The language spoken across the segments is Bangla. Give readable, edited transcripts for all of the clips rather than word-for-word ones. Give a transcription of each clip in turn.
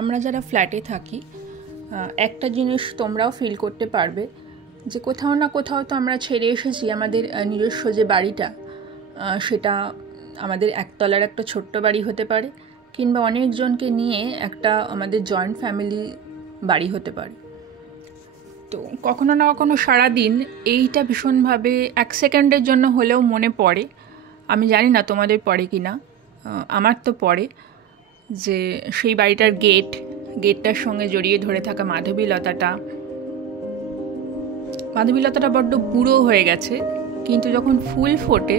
আমরা যারা ফ্ল্যাটে থাকি একটা জিনিস তোমরাও ফিল করতে পারবে যে কোথাও না কোথাও তো আমরা ছেড়ে এসেছি আমাদের নিজস্ব যে বাড়িটা, সেটা আমাদের একতলার একটা ছোট্ট বাড়ি হতে পারে, কিংবা অনেকজনকে নিয়ে একটা আমাদের জয়েন্ট ফ্যামিলি বাড়ি হতে পারে। তো কখনো না কখনো সারাদিন এইটা ভীষণভাবে 1 সেকেন্ডের জন্য হলেও মনে পড়ে। আমি জানি না তোমাদের পড়ে কি না, আমার তো পড়ে যে সেই বাড়িটার গেটটার সঙ্গে জড়িয়ে ধরে থাকা মাধবীলতাটা বড্ড বুড়ো হয়ে গেছে, কিন্তু যখন ফুল ফোটে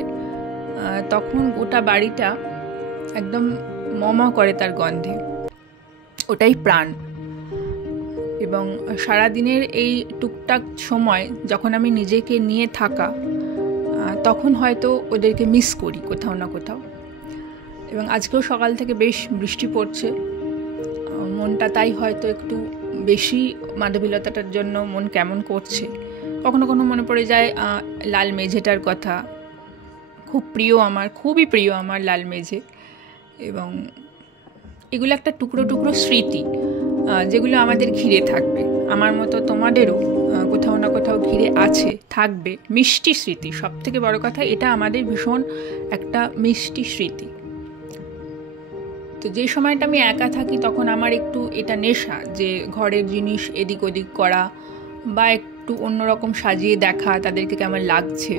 তখন গোটা বাড়িটা একদম মমা করে তার গন্ধে। ওটাই প্রাণ। এবং সারাদিনের এই টুকটাক সময় যখন আমি নিজেকে নিয়ে থাকা, তখন হয়তো ওদেরকে মিস করি কোথাও না কোথাও। এবং আজকেও সকাল থেকে বেশ বৃষ্টি পড়ছে, মনটা তাই হয়তো একটু বেশি মাধবীলতাটার জন্য মন কেমন করছে। কখনো কখনো মনে পড়ে যায় লাল মেঝেটার কথা। খুব প্রিয় আমার, খুবই প্রিয় আমার লাল মেঝে। এবং এগুলো একটা টুকরো টুকরো স্মৃতি যেগুলো আমাদের ঘিরে থাকবে। আমার মতো তোমাদেরও কোথাও না কোথাও ঘিরে আছে, থাকবে মিষ্টি স্মৃতি। সব থেকে বড় কথা, এটা আমাদের ভীষণ একটা মিষ্টি স্মৃতি। তো যে সময়টা আমি একা থাকি তখন আমার একটু এটা নেশা যে ঘরের জিনিস এদিক ওদিক করা বা একটু অন্যরকম সাজিয়ে দেখা তাদেরকে কেমন লাগছে।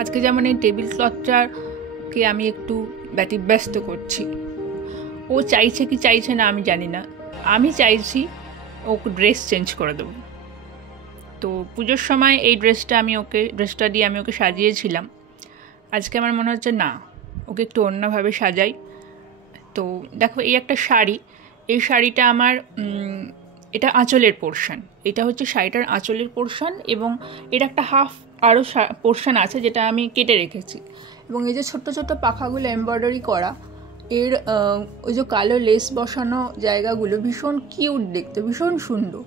আজকে যেমন এই টেবিল ক্লথটাকে আমি একটু ব্যতিব্যস্ত করছি। ও চাইছে কি চাইছে না আমি জানি না, আমি চাইছি ওকে ড্রেস চেঞ্জ করে দেবো। তো পুজোর সময় এই ড্রেসটা দিয়ে আমি ওকে সাজিয়েছিলাম। আজকে আমার মনে হচ্ছে না, ওকে একটু অন্যভাবে সাজাই। তো দেখো, এই একটা শাড়ি, এই শাড়িটা আমার এটা আঁচলের পোর্শন, এটা হচ্ছে শাড়িটার আঁচলের পোর্শন, এবং এর একটা হাফ আরও পোর্শন আছে যেটা আমি কেটে রেখেছি। এবং এই যে ছোট্ট ছোট্ট পাখাগুলো এমব্রয়ডারি করা, এর ওই যে কালো লেস বসানো জায়গাগুলো ভীষণ কিউট দেখতে, ভীষণ সুন্দর।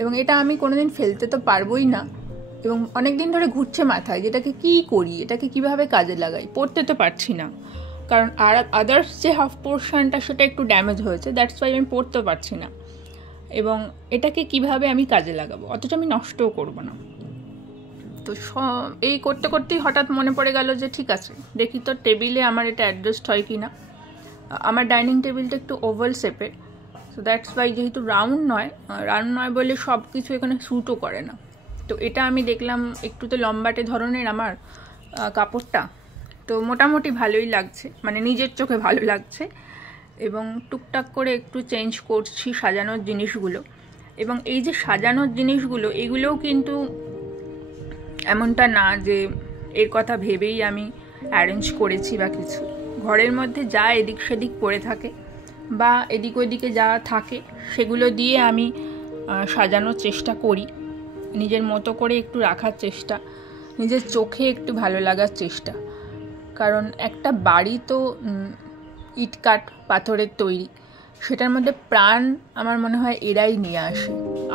এবং এটা আমি কোনোদিন ফেলতে তো পারবোই না, এবং অনেক দিন ধরে ঘুরছে মাথায় যেটাকে কী করি, এটাকে কিভাবে কাজে লাগাই। পরতে তো পারছি না, কারণ আদার্স যে হাফ পোর্শনটা সেটা একটু ড্যামেজ হয়েছে, দ্যাটস ওয়াই আমি পরতেও পারছি না। এবং এটাকে কিভাবে আমি কাজে লাগাবো, অথচ আমি নষ্টও করব না। তো এই করতে করতেই হঠাৎ মনে পড়ে গেল যে ঠিক আছে, দেখি তো টেবিলে আমার এটা অ্যাডজাস্ট হয় কি না। আমার ডাইনিং টেবিলটা একটু ওভাল শেপের, সো দ্যাটস ওয়াই, যেহেতু রাউন্ড নয় বলে সব কিছু এখানে স্যুটও করে না। তো এটা আমি দেখলাম একটু তো লম্বাটে ধরনের আমার কাপড়টা, তো মোটামুটি ভালোই লাগছে, মানে নিজের চোখে ভালো লাগছে। এবং টুকটাক করে একটু চেঞ্জ করছি সাজানোর জিনিসগুলো। এবং এই যে সাজানোর জিনিসগুলো, এগুলোও কিন্তু এমনটা না যে এর কথা ভেবেই আমি অ্যারেঞ্জ করেছি বা কিছু। ঘরের মধ্যে যা এদিক সেদিক পড়ে থাকে বা এদিক ওদিকে যা থাকে সেগুলো দিয়ে আমি সাজানোর চেষ্টা করি, নিজের মতো করে একটু রাখার চেষ্টা, নিজের চোখে একটু ভালো লাগার চেষ্টা। কারণ একটা বাড়ি তো ইটকাঠ পাথরের তৈরি, সেটার মধ্যে প্রাণ আমার মনে হয় এরাই নিয়ে আসে।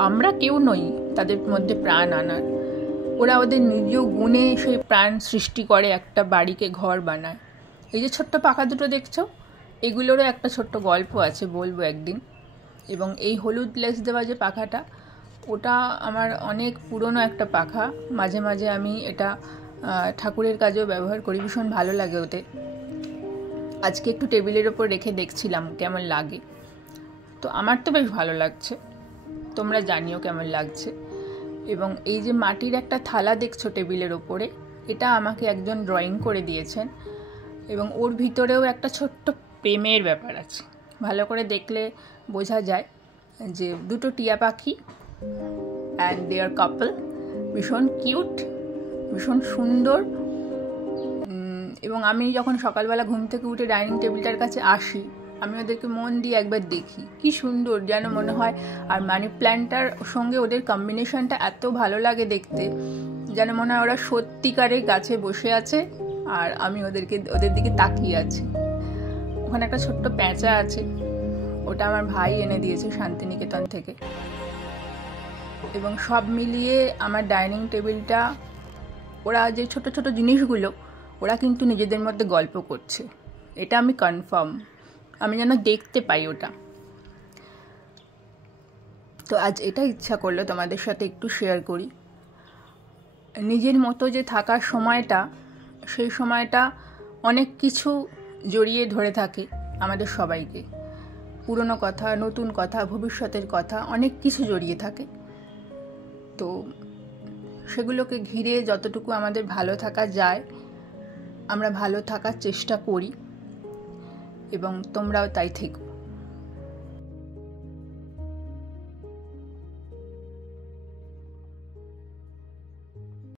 আমরা কেউ নই তাদের মধ্যে প্রাণ আনার। ওরা ওদের নিজ গুণে সেই প্রাণ সৃষ্টি করে, একটা বাড়িকে ঘর বানায়। এই যে ছোট্ট পাখা দুটো দেখছো, এগুলোরও একটা ছোট্ট গল্প আছে, বলবো একদিন। এবং এই হলুদ লেস দেওয়া যে পাখাটা, ওটা আমার অনেক পুরনো একটা পাখা। মাঝে মাঝে আমি এটা ঠাকুরের কাজেও ব্যবহার করি, ভীষণ ভালো লাগে ওতে। আজকে একটু টেবিলের ওপর রেখে দেখছিলাম কেমন লাগে। তো আমার তো বেশ ভালো লাগছে, তোমরা জানিও কেমন লাগছে। এবং এই যে মাটির একটা থালা দেখছো টেবিলের ওপরে, এটা আমাকে একজন ড্রয়িং করে দিয়েছেন। এবং ওর ভিতরেও একটা ছোট্ট প্রেমের ব্যাপার আছে। ভালো করে দেখলে বোঝা যায় যে দুটো টিয়া পাখি অ্যান্ড দে আর কাপল, ভীষণ কিউট, ভীষণ সুন্দর। এবং আমি যখন সকালবেলা ঘুম থেকে উঠে ডাইনিং টেবিলটার কাছে আসি, আমি ওদেরকে মন দিয়ে একবার দেখি, কি সুন্দর যেন মনে হয়। আর মানি প্ল্যান্টটার সঙ্গে ওদের কম্বিনেশনটা এত ভালো লাগে দেখতে, যেন মনে হয় ওরা সত্যিকারে গাছে বসে আছে আর আমি ওদের দিকে তাকিয়ে আছি। ওখানে একটা ছোট্ট প্যাঁচা আছে, ওটা আমার ভাই এনে দিয়েছে শান্তিনিকেতন থেকে। এবং সব মিলিয়ে আমার ডাইনিং টেবিলটা, ওরা যে ছোট ছোট জিনিসগুলো, ওরা কিন্তু নিজেদের মধ্যে গল্প করছে, এটা আমি কনফার্ম। আমি যেন দেখতে পাই ওটা। তো আজ এটা ইচ্ছা করলো তোমাদের সাথে একটু শেয়ার করি। নিজের মতো যে থাকার সময়টা, সেই সময়টা অনেক কিছু জড়িয়ে ধরে থাকে আমাদের সবাইকে। পুরনো কথা, নতুন কথা, ভবিষ্যতের কথা, অনেক কিছু জড়িয়ে থাকে। তো সেগুলোকে ঘিরে যতটুকু আমাদের ভালো থাকা যায় আমরা ভালো থাকার চেষ্টা করি, এবং তোমরাও তাই থেকো।